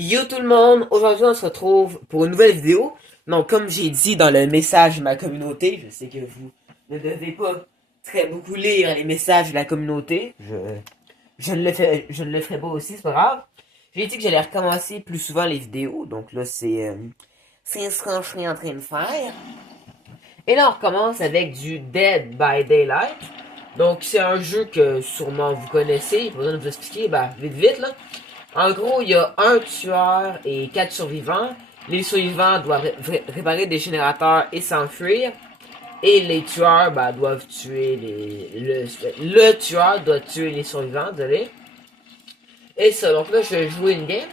Yo tout le monde, aujourd'hui on se retrouve pour une nouvelle vidéo. Donc comme j'ai dit dans le message de ma communauté, je sais que vous ne devez pas très beaucoup lire les messages de la communauté. Je ne le ferai pas aussi, c'est pas grave. J'ai dit que j'allais recommencer plus souvent les vidéos, donc là c'est ce que je suis en train de faire. Et là on recommence avec du Dead by Daylight. Donc c'est un jeu que sûrement vous connaissez, pas besoin de vous expliquer, bah vite vite là. En gros, il y a un tueur et 4 survivants. Les survivants doivent réparer des générateurs et s'enfuir. Et les tueurs doivent tuer le tueur doit tuer les survivants, désolé. Et ça, donc là, je vais jouer une game.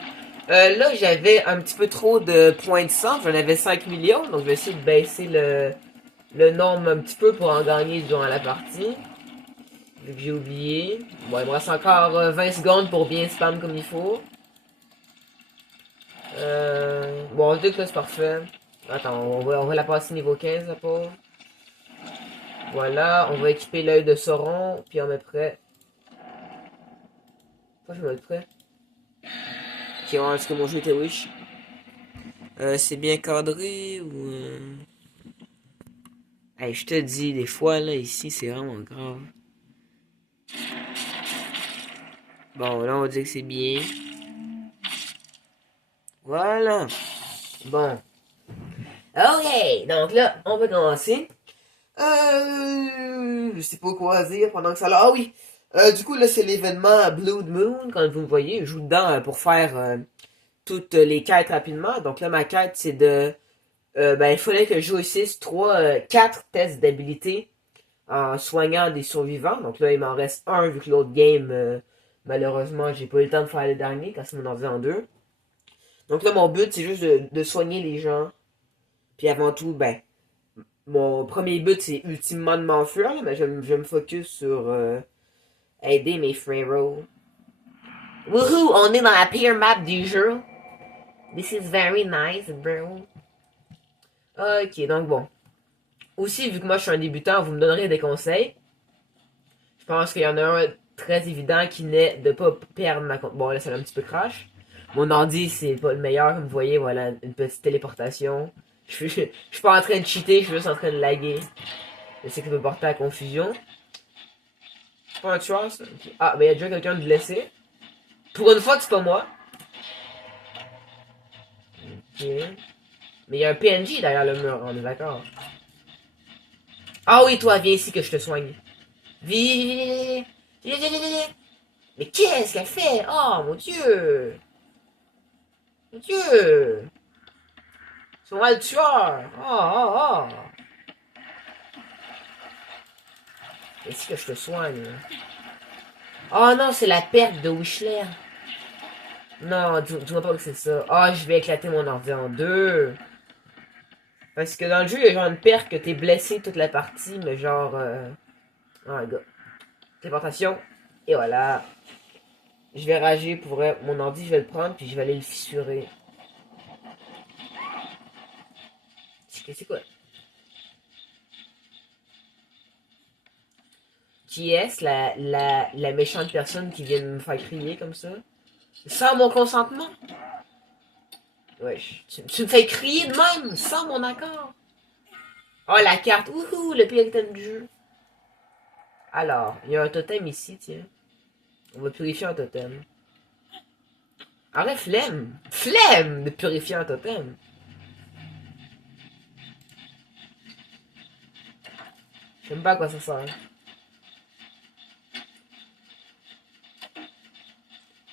Là, j'avais un petit peu trop de points de sang. J'en avais 5 millions. Donc, je vais essayer de baisser le nombre un petit peu pour en gagner durant la partie. Vu que j'ai oublié. Bon, il me reste encore 20 secondes pour bien spam comme il faut. Bon, on se dit que là c'est parfait. Attends, on va la passer niveau 15, la pauvre. Voilà, on va équiper l'œil de Sauron, puis on met prêt. Pourquoi je vais mettre prêt? Ok, on est-ce que mon jeu était wish? C'est bien cadré ou... Hey, je te dis, des fois, là, ici, c'est vraiment grave. Bon, là, on va dire que c'est bien. Voilà. Bon. Ok, donc là, on va commencer. Je sais pas quoi dire pendant que ça là. Ah oui! Du coup, là, c'est l'événement Blood Moon, comme vous me voyez. Je joue dedans pour faire toutes les quêtes rapidement. Donc là, ma quête, c'est de... il fallait que je réussisse 4 tests d'habilité en soignant des survivants. Donc là, il m'en reste un, vu que l'autre game, malheureusement, j'ai pas eu le temps de faire le dernier, quand c'est mon ordi en deux. Donc là, mon but, c'est juste de soigner les gens. Puis avant tout, mon premier but, c'est ultimement de m'enfuir, là, mais je me focus sur aider mes frérots. Woohoo! On est dans la pire map du jeu. This is very nice, bro. Ok, donc bon. Aussi, vu que moi je suis un débutant, vous me donnerez des conseils. Je pense qu'il y en a un très évident qui n'est de pas perdre ma... Bon, là, c'est un petit peu crash. Mon ordi, c'est pas le meilleur, comme vous voyez. Voilà, une petite téléportation. Je suis pas en train de cheater, je suis juste en train de laguer. Je sais que ça peut porter à confusion. C'est pas un tueur, ça? Ok. Ah, il y a déjà quelqu'un de blessé. Pour une fois que c'est pas moi. Ok. Mais il y a un PNJ derrière le mur, on est d'accord. Ah oui, toi, viens ici que je te soigne. Viens, viens, viens, viens, viens. Mais qu'est-ce qu'elle fait? Oh, mon Dieu. Mon Dieu. C'est moi le tueur. Oh, oh, oh. Ici que je te soigne. Oh non, c'est la perte de Wishler. Non, dis-moi pas que c'est ça. Oh, je vais éclater mon ordi en deux. Parce que dans le jeu, il y a genre une perte que t'es blessé toute la partie, mais genre... Oh my god. Téléportation. Et voilà. Je vais rager pour vrai. Mon ordi, je vais le prendre, puis je vais aller le fissurer. C'est quoi? Qui est-ce la méchante personne qui vient de me faire crier comme ça? Sans mon consentement? Wesh. Tu me fais crier de même, sans mon accord. Oh, la carte. Wouhou, le pire item du jeu. Alors, il y a un totem ici, tiens. On va purifier un totem. Arrête, flemme! Flemme de purifier un totem! Je sais même pas à quoi ça sert.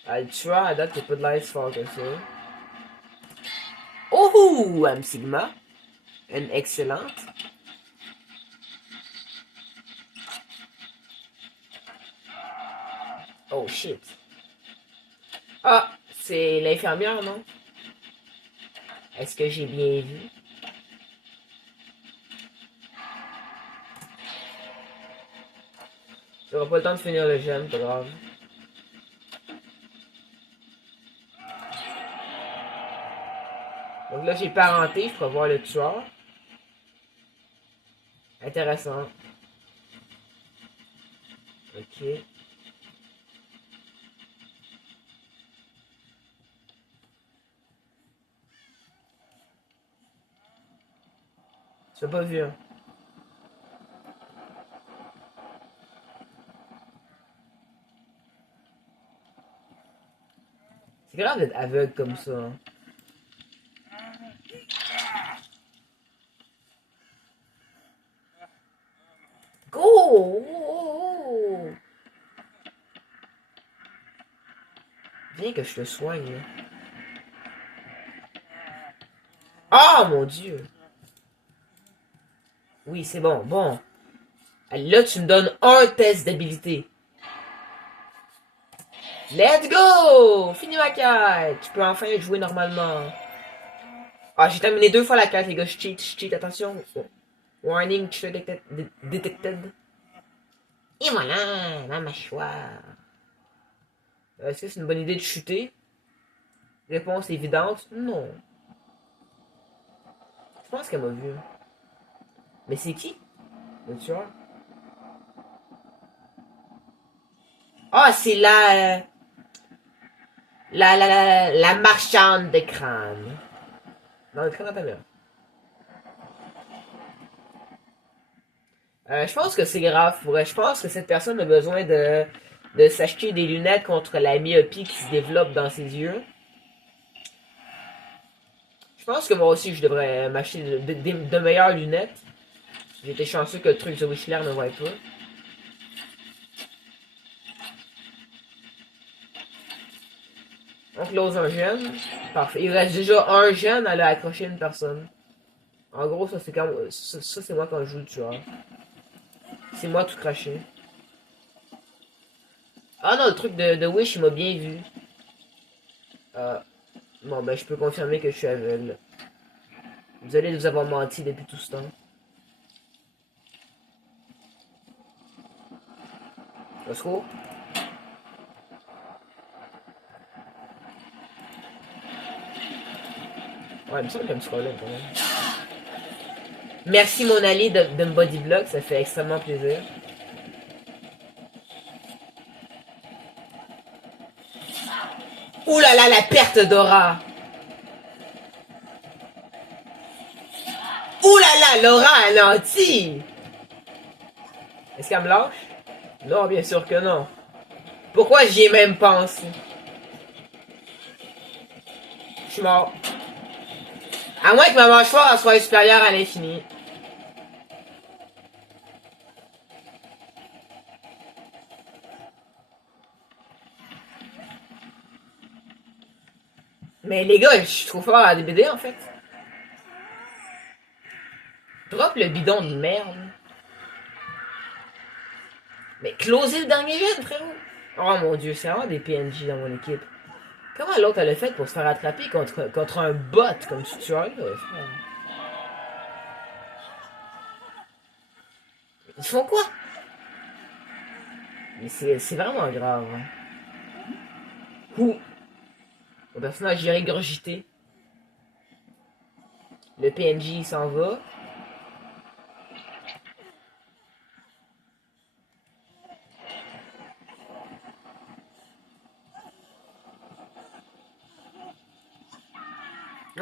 Ah, le tueur, à date, t'as pas de l'air si fort que ça. Oh! M Sigma. Une excellente. Oh shit. Ah! C'est l'infirmière, non? Est-ce que j'ai bien vu? J'aurai pas le temps de finir le gemme, pas grave. Donc là, j'ai parenté, je peux voir le tueur. Intéressant. Ok. Tu l'as pas vu, hein? C'est grave d'être aveugle comme ça, hein. Go! Viens que je te soigne, là. Ah, mon Dieu! Oui, c'est bon, bon. Allez, là, tu me donnes un test d'habilité. Let's go! Fini ma quête! Tu peux enfin jouer normalement. Ah, j'ai terminé 2 fois la quête, les gars. Je cheat, attention. Oh. Warning, cheat detected. Et voilà, ma mâchoire. Est-ce que c'est une bonne idée de chuter? Réponse évidente, non. Je pense qu'elle m'a vu. Mais c'est qui? Le tueur? Ah, c'est la marchande de crâne. Dans le crâne à ta mère. Je pense que c'est grave. Je pense que cette personne a besoin de s'acheter des lunettes contre la myopie qui se développe dans ses yeux. Je pense que moi aussi, je devrais m'acheter de meilleures lunettes. J'étais chanceux que le truc de Wishler ne voie pas. On close un jeune. Parfait. Il reste déjà un jeune à aller accrocher une personne. En gros, ça c'est quand ça c'est moi quand je joue le tueur. C'est moi tout craché. Ah non, le truc de Wish, il m'a bien vu. Bon, ben je peux confirmer que je suis aveugle. Désolé de vous avoir menti depuis tout ce temps. Au secours. Ouais, il me semble qu'il y a un petit problème quand même. Merci mon allié de me bodyblock, ça fait extrêmement plaisir. Ouh là là, la perte d'aura! Ouh là là, l'aura anéantie! Est-ce qu'elle me lâche? Non, bien sûr que non. Pourquoi j'y ai même pensé? Je suis mort. À moins que ma mâchoire soit supérieure à l'infini. Mais les gars, je suis trop fort à DBD en fait. Drop le bidon de merde. Mais closez le dernier jet, frérot. Oh mon dieu, c'est vraiment des PNJ dans mon équipe. Comment l'autre elle a fait pour se faire attraper contre un bot comme ce tueur là, frère? Ils font quoi? Mais c'est vraiment grave. Hein. Ouh. Mon personnage est régurgité. Le PNJ s'en va.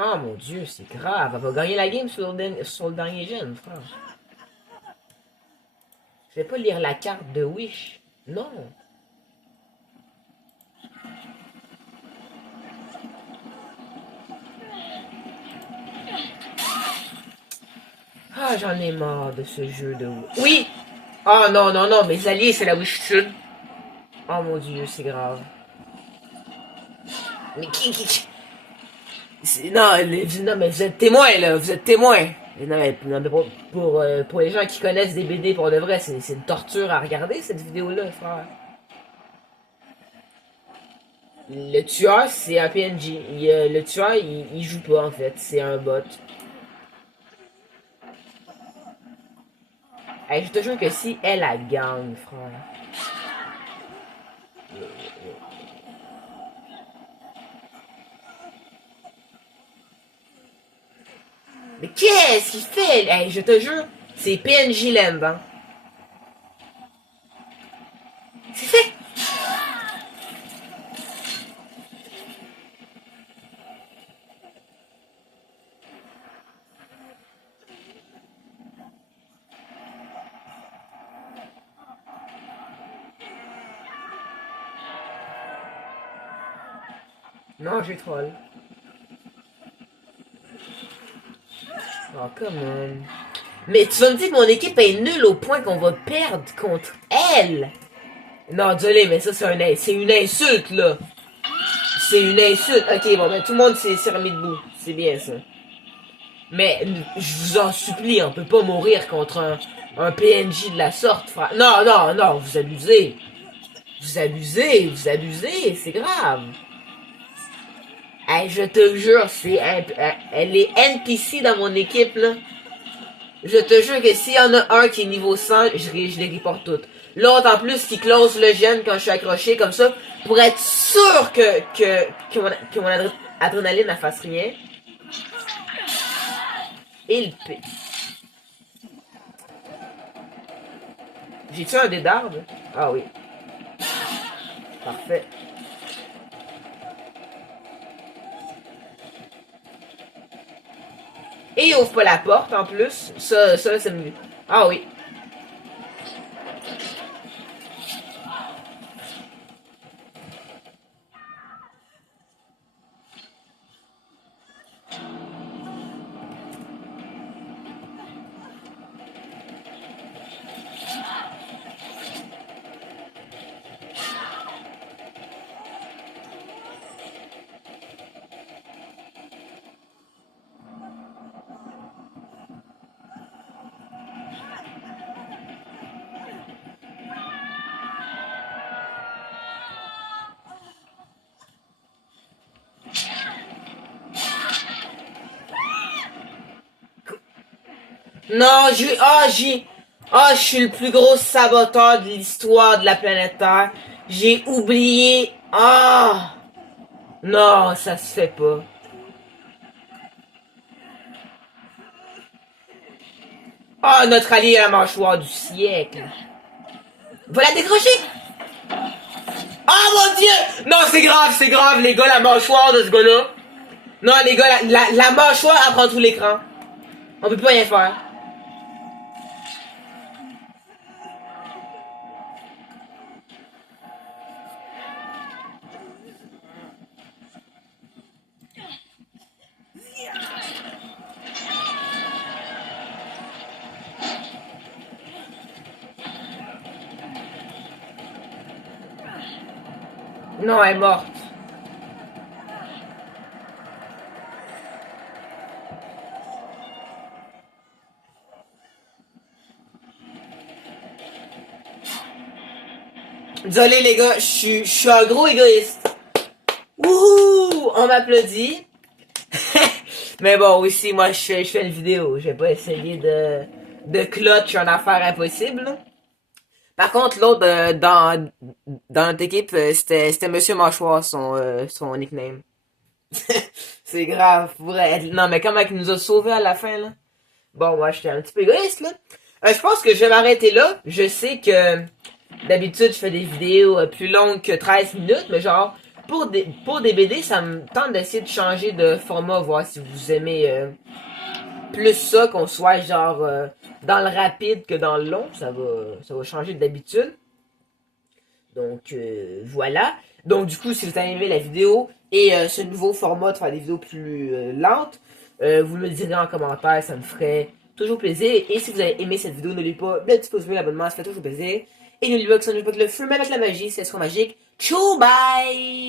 Oh mon dieu, c'est grave. Elle va gagner la game sur le dernier gène, frère. Je vais pas lire la carte de Wish. Non. Ah, j'en ai marre de ce jeu de... Oui! Oh non, non, non, mes alliés, c'est la Wish Sud. Oh mon dieu, c'est grave. Mais qui... Non, non, mais vous êtes témoins, là, vous êtes témoins. Non, mais pour les gens qui connaissent des BD pour de vrai, c'est une torture à regarder, cette vidéo-là, frère. Le tueur, c'est un PNJ. Le tueur, il joue pas, en fait. C'est un bot. Hey, je te jure que si elle a gagne, frère. Mais qu'est-ce qu'il fait? Hey, je te jure, c'est PNJ Land, hein. C'est fait! Non, j'ai troll. Oh, come on. Mais tu vas me dire que mon équipe est nulle au point qu'on va perdre contre elle. Non, désolé, mais ça, c'est une insulte, là. C'est une insulte. Ok, bon, ben, tout le monde s'est remis debout. C'est bien, ça. Mais, je vous en supplie, on peut pas mourir contre un PNJ de la sorte, frère. Non, non, non, vous abusez. Vous abusez, vous abusez, c'est grave. Hey, je te jure, elle est NPC dans mon équipe, là. Je te jure que s'il y en a un qui est niveau 100, je les reporte toutes. L'autre, en plus, qui close le gène quand je suis accroché, comme ça, pour être sûr que mon adrénaline ne fasse rien. Et le P. J'ai-tu un dé d'arbre? Ah oui. Parfait. Et il ouvre pas la porte, en plus. Ça me... Ah oui. Non, je suis le plus gros saboteur de l'histoire de la planète Terre. J'ai oublié. Ah! Non, ça se fait pas. Ah, notre allié à la mâchoire du siècle. Va la décrocher! Ah mon dieu! Non, c'est grave, les gars, la mâchoire de ce gars-là. Non, les gars, la mâchoire, elle prend tout l'écran. On peut pas rien faire. Non, elle est morte. Désolé les gars, je suis un gros égoïste. Wouhou! On m'applaudit. Mais bon, aussi, moi, je fais une vidéo. Je vais pas essayer de clutch une affaire impossible. Là. Par contre, l'autre, dans notre équipe, c'était Monsieur Mâchoire, son nickname. C'est grave, pour être... Non, mais comment il nous a sauvés à la fin, là? Bon, moi, j'étais un petit peu égoïste, là. Je pense que je vais m'arrêter là. Je sais que d'habitude, je fais des vidéos plus longues que 13 minutes, mais genre, pour des BD, ça me tente d'essayer de changer de format, voir si vous aimez plus ça, qu'on soit genre dans le rapide que dans le long. Ça va changer d'habitude. Donc, voilà. Donc, du coup, si vous avez aimé la vidéo et ce nouveau format de faire des vidéos plus lentes, vous me le direz en commentaire, ça me ferait toujours plaisir. Et si vous avez aimé cette vidéo, n'oubliez pas le petit pouce bleu, l'abonnement, ça fait toujours plaisir. Et n'oubliez pas que ça ne joue pas que le feu, mais avec la magie, c'est trop magique. Ciao, bye!